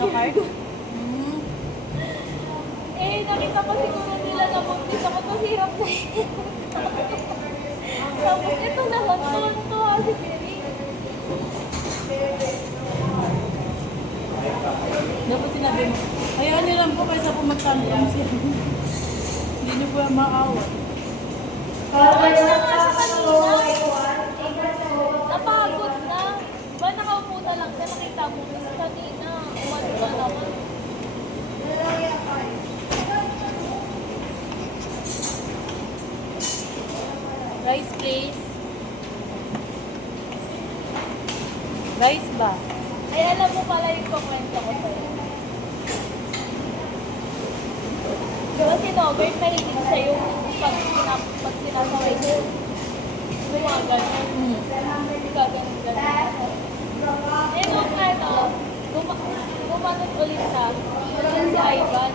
na card? Eh, nakita ko siguro nila na buntis ako, tapos hirap na Tapos ito naman, tuwan-tuwa si Berry. Dapat sinabi mo, hayaan niyo lang po kaysa po magtantong siya. Hindi niyo po maawat. Naman na nga siya kanina. Napagod na. Diba nakaupo na lang siya, nakita mo kanina. Umano na naman. Rice, please. Rice ba? Ay, alam mo pala yung kukwento ko sa'yo. Diba si Norbert, mahilig siya yung pag sinasaway ko. Gumagano. Gaganon. Eh, nung gumanon ulit siya. Ulit si Ivan.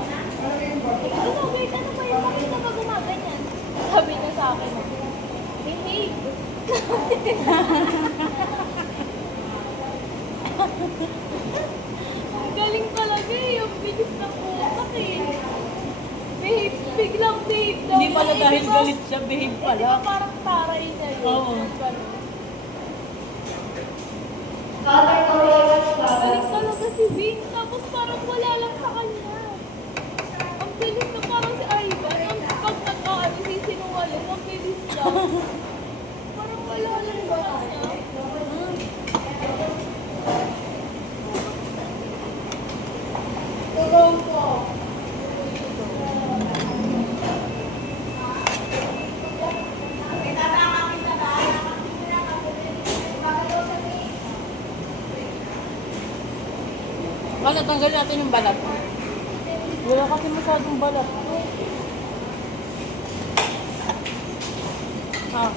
Ito, Norbert, ano ba yung pakita ba gumaganyan? Sabi niya sa akin, behave. Ang galing talaga eh, yung bilis ng utak eh. Behave, biglang behave daw. Hindi pala Eh, dahil diba? galit siya, behave Eh, di pala. ba parang taray na yun? Oo. Ganun. Galing talaga si Vin, tapos parang wala lang sa kanya. Ang bilis na parang si Ivan, ang pag nag-ano, sisinungaling, ang bilis lang. Parang wala lang sa kanya. Wala, tanggalin natin yung balat. Wala kasi masyadong balat. Ah.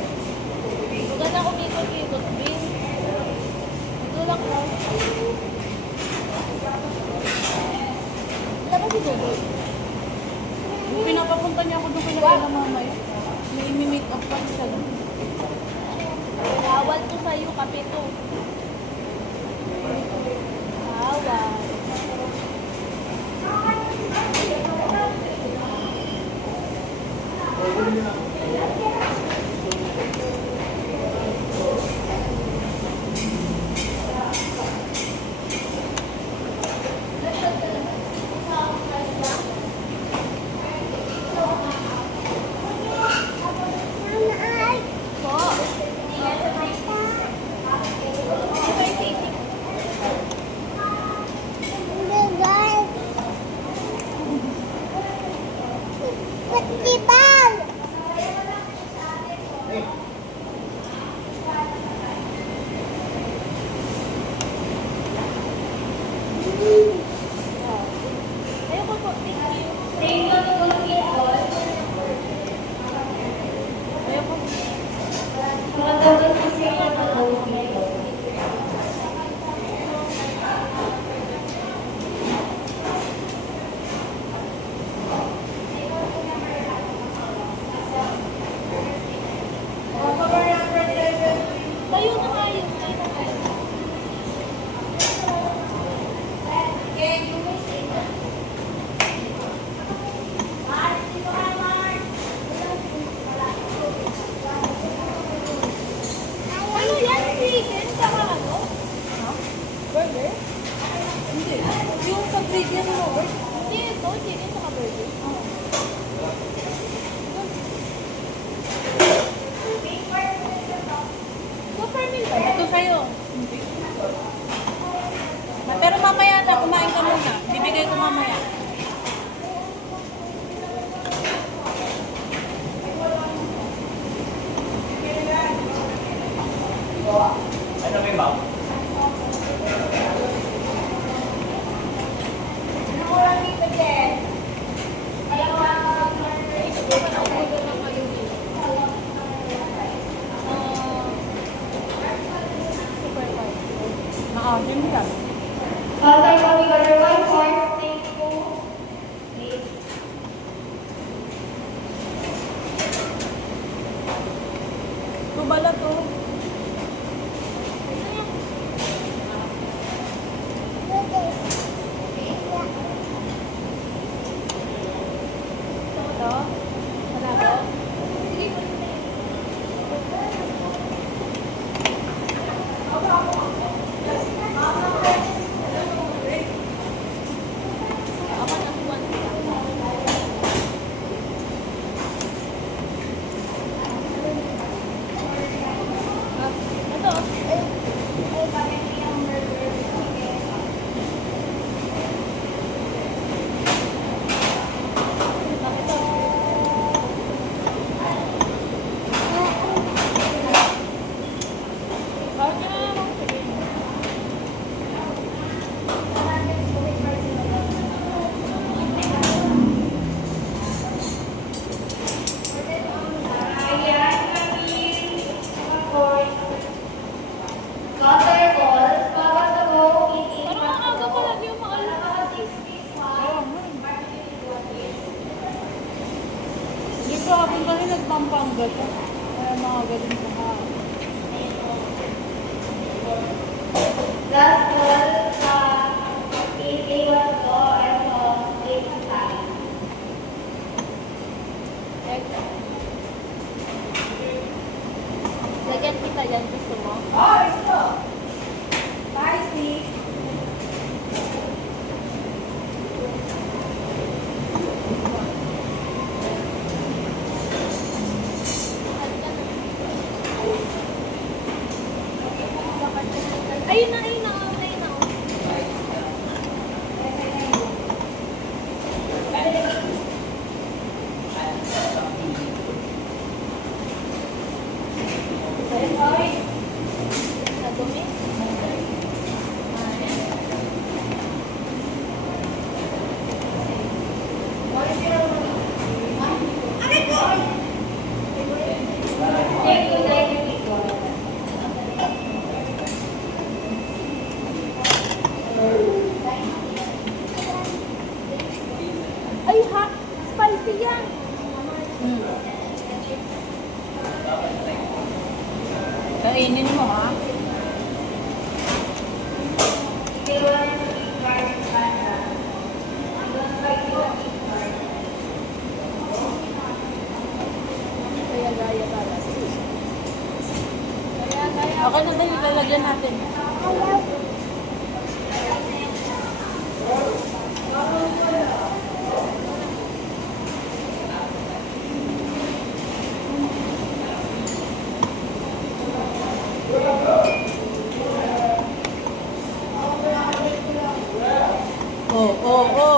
Huwag na kumikot-ikot, Vin. Tulak lang. Wala ba si Dodo? Yung pinapapunta niya ako doon kay mamaya. May imi-make up pa siya. Bawal to sa'yo, kape to. Bawal. Po. Ayoko po, thank you. Ayoko. Tayo na nga yun. Tayo na nga yun. Ano yan? Chicken? Saka ano? Burger? Hindi. Yung sa previous Robert. Hindi ito. Chicken saka burger. Super meal ba? Ito sa'yo. Hindi. Pero mamaya na, kumain ka muna. Bibigay ko mamaya. Ano may ma'am? Yun yan. Father, we got your white horse. Thank you. Please. Ito balat oh. Ito? Wala ba? Sige, kunin mo yun. Ako na si Juan. Ito. Bakit ka na naman? Parang ang aga pa lagi yung maalas. Hindi ko hapon kasi nagpampangga ka. Kaya mga galing ka ha. Lagyan kita dyan, gusto mo? Ayun na, ayun na, ayun na. Nadumi? Ay ha, spicy yan. Hmm. Kainin mo ha. Kaya gaya talaga. Kaya. Okay na tayo, lalagyan natin.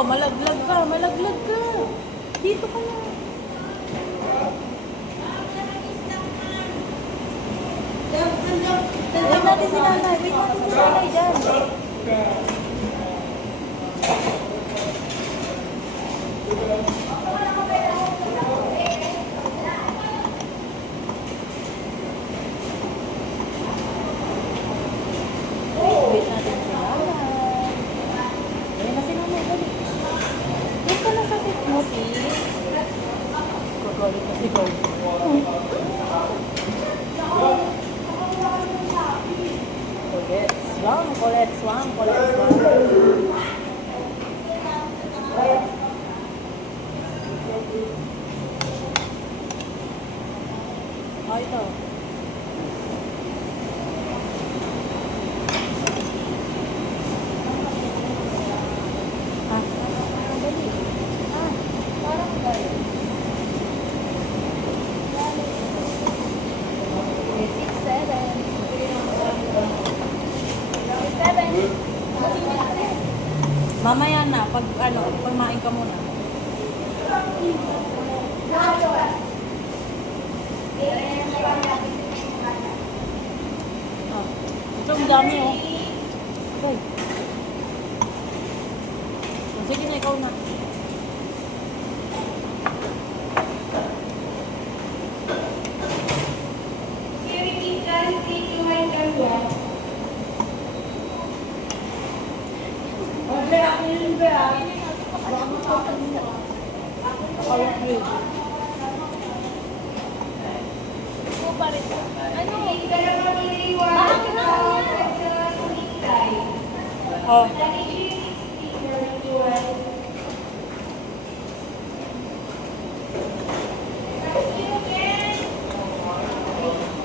Malaglag ka, malaglag ka. Dito ka na. Wait natin si nanay. Wait natin si nanay dyan. Wait natin si nanay. Ayun na si nanay. Dali. Wait ka na sa seat mo, please. Gagalit na si Gold. Colette Swam. Oh, ito. Dali. Parang gaya. 6, 7. Mamaya na, pag kumain ka muna. Oh, ito ang dami oh. Okay. Oh, sige na, ikaw na. pa rin. Ano? Maanghang yan. Oh.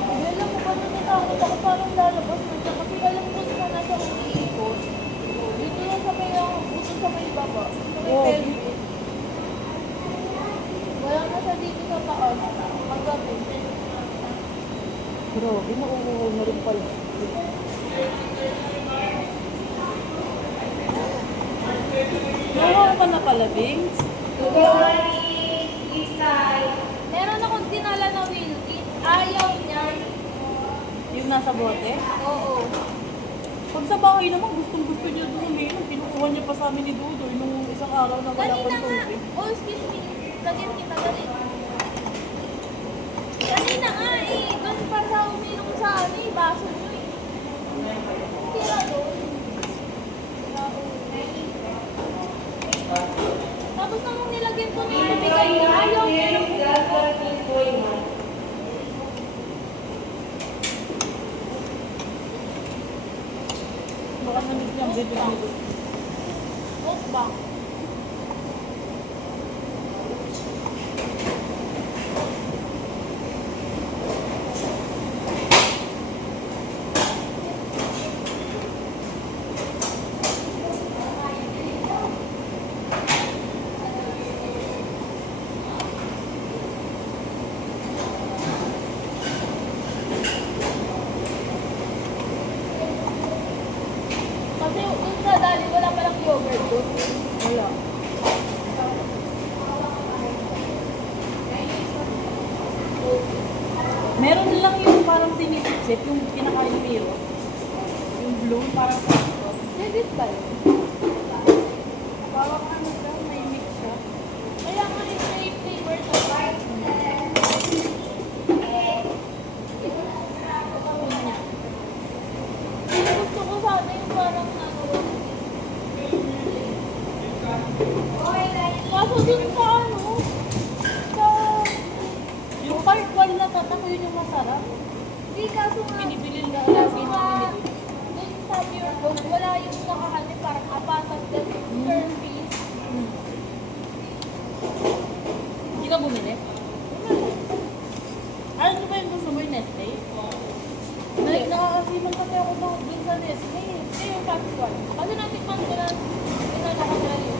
Alam mo ba, natatakot ako parang lalabas na siya kasi alam ko saan na siya umiikot. Dito lang sa may uso sa may baba. Sa may Oh. pelvis. Wala na siya dito sa taas. Ang gabi. Grabe, nauuhaw na rin pala. Nauuhaw ka na pala, Bings. Meron akong dinala na Wilkins. Ayaw niya. Yung nasa bote. Oo. Pag sa bahay naman, gustong-gusto niya doon umiinom. Kinukuha niya pa sa amin ni Dudoy nung isang araw na wala Kanina pang nga. tubig. Oh, excuse me. Lagyan kita galit. Kanina nga eh. Doon pa sa uminom sa ano eh. Baso nyo eh. Tira doon. Tapos namang nilagyan ko ng tubig niya. Ayaw niya. Baka namis niya ang video nito. Mukbang. Kasi yung sa dali, wala palang yogurt doon. Wala. Meron lang yung parang sinisip, yung kinakain piro. Yung blue, parang sakto. Legit ba yun? Parang ano daw, may mix siya. Kaya nga yung may flavor to. Gusto ko sana yung parang ano. Kaso dun sa ano, sa... Yung part 1 na tatak, yun yung masarap. Di kaso nga, Binibili na kaso lagi nga, namin nito. dun sa Pure Gold, wala yung nakakani, parang apatat din per piece. Hindi ka bumili? Ano ba yung gusto mo yung Nestle? Nakakasimong kasi ako dun sa Nestle. Ito yung fast one. Kasi natikman ko na, inano ko na yun.